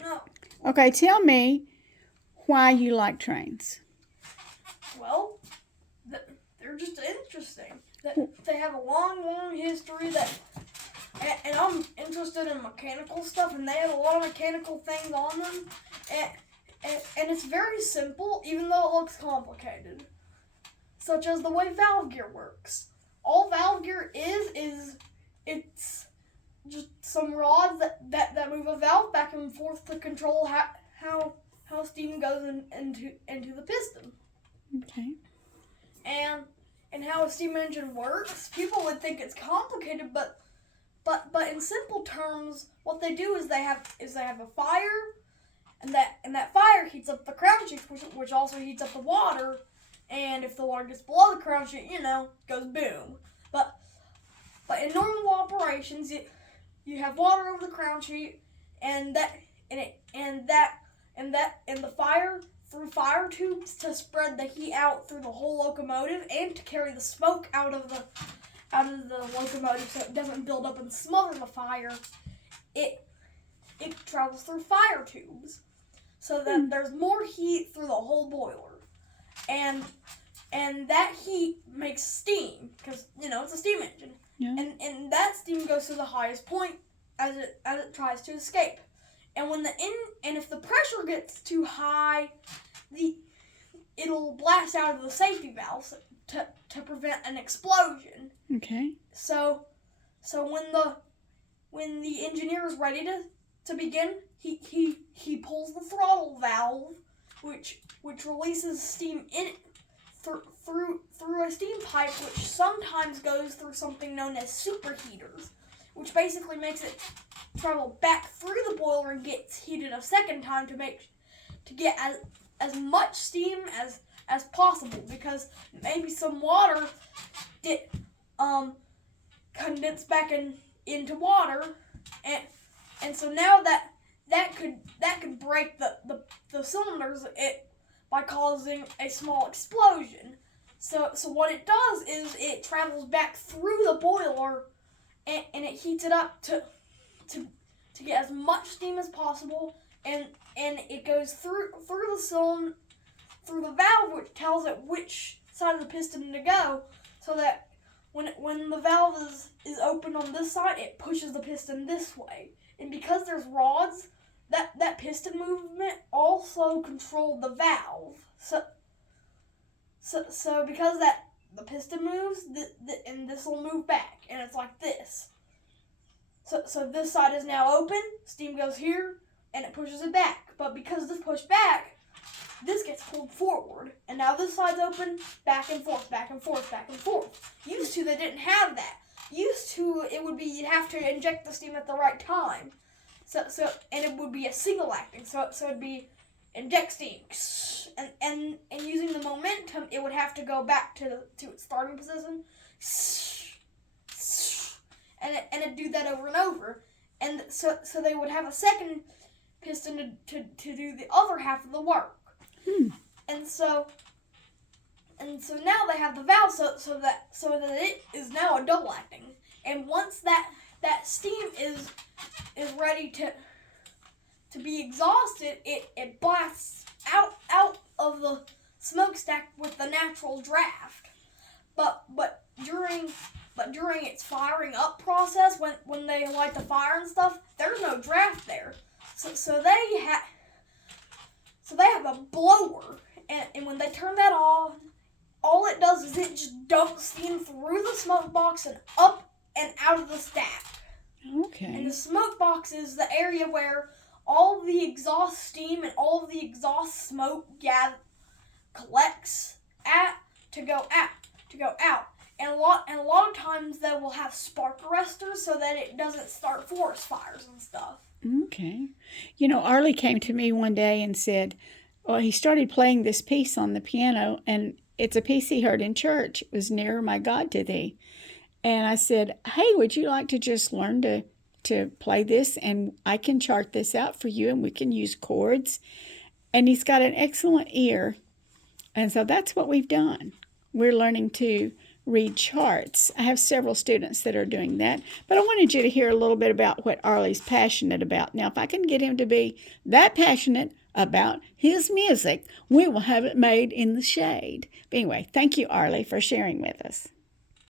No. Okay, tell me why you like trains. Well, they're just interesting. They have a long history and I'm interested in mechanical stuff, and they have a lot of mechanical things on them, and it's very simple, even though it looks complicated. Such as the way valve gear works. All valve gear is it's just some rods that move a valve back and forth to control how steam goes into the piston. Okay. And how a steam engine works. People would think it's complicated, but in simple terms, what they do is they have a fire, and that fire heats up the crown sheet, which also heats up the water. And if the water gets below the crown sheet, it goes boom. But in normal operations, you have water over the crown sheet, and the fire through fire tubes to spread the heat out through the whole locomotive and to carry the smoke out of the locomotive so it doesn't build up and smother the fire. It travels through fire tubes so that there's more heat through the whole boiler, and that heat makes steam because it's a steam engine. Yeah. And that steam goes to the highest point as it tries to escape. And if the pressure gets too high, it'll blast out of the safety valves to prevent an explosion. Okay. So when the engineer is ready to begin, he pulls the throttle valve, which releases steam through a steam pipe, which sometimes goes through something known as superheaters, which basically makes it travel back through the boiler and gets heated a second time to get as much steam as possible, because maybe some water condensed back into water, and so now that could break the cylinders by causing a small explosion. So what it does is it travels back through the boiler and it heats it up to get as much steam as possible, and it goes through the cylinder, through the valve, which tells it which side of the piston to go, so that when the valve is open on this side, it pushes the piston this way. And because there's rods, that piston movement also controlled the valve. So because the piston moves, and this will move back, and it's like this. So this side is now open, steam goes here, and it pushes it back. But because this pushed back, this gets pulled forward, and now this side's open, back and forth, back and forth, back and forth. Used to, they didn't have that. Used to, it would be you'd have to inject the steam at the right time. So and it would be a single acting. So it'd be inject steam, and using the momentum, it would have to go back to its starting position, and it'd do that over and over. And so they would have a second piston to do the other half of the work. And so now they have the valve so that it is now a double acting. And once that steam is ready to be exhausted, it blasts out of the smokestack with the natural draft. But during its firing up process, when they light the fire and stuff, there's no draft there. So they have a blower, and when they turn that on, all it does is it just dumps steam through the smoke box and up and out of the stack. Okay. And the smoke box is the area where all the exhaust steam and all of the exhaust smoke collects to go out. And a lot of times they will have spark arresters so that it doesn't start forest fires and stuff. Okay. Arlie came to me one day and said, well, he started playing this piece on the piano, and it's a piece he heard in church. It was Nearer My God to Thee. And I said, hey, would you like to just learn to play this, and I can chart this out for you, and we can use chords. And he's got an excellent ear. And so that's what we've done. We're learning to read charts. I have several students that are doing that, but I wanted you to hear a little bit about what Arlie's passionate about. Now, if I can get him to be that passionate about his music, we will have it made in the shade. But anyway, thank you, Arlie, for sharing with us.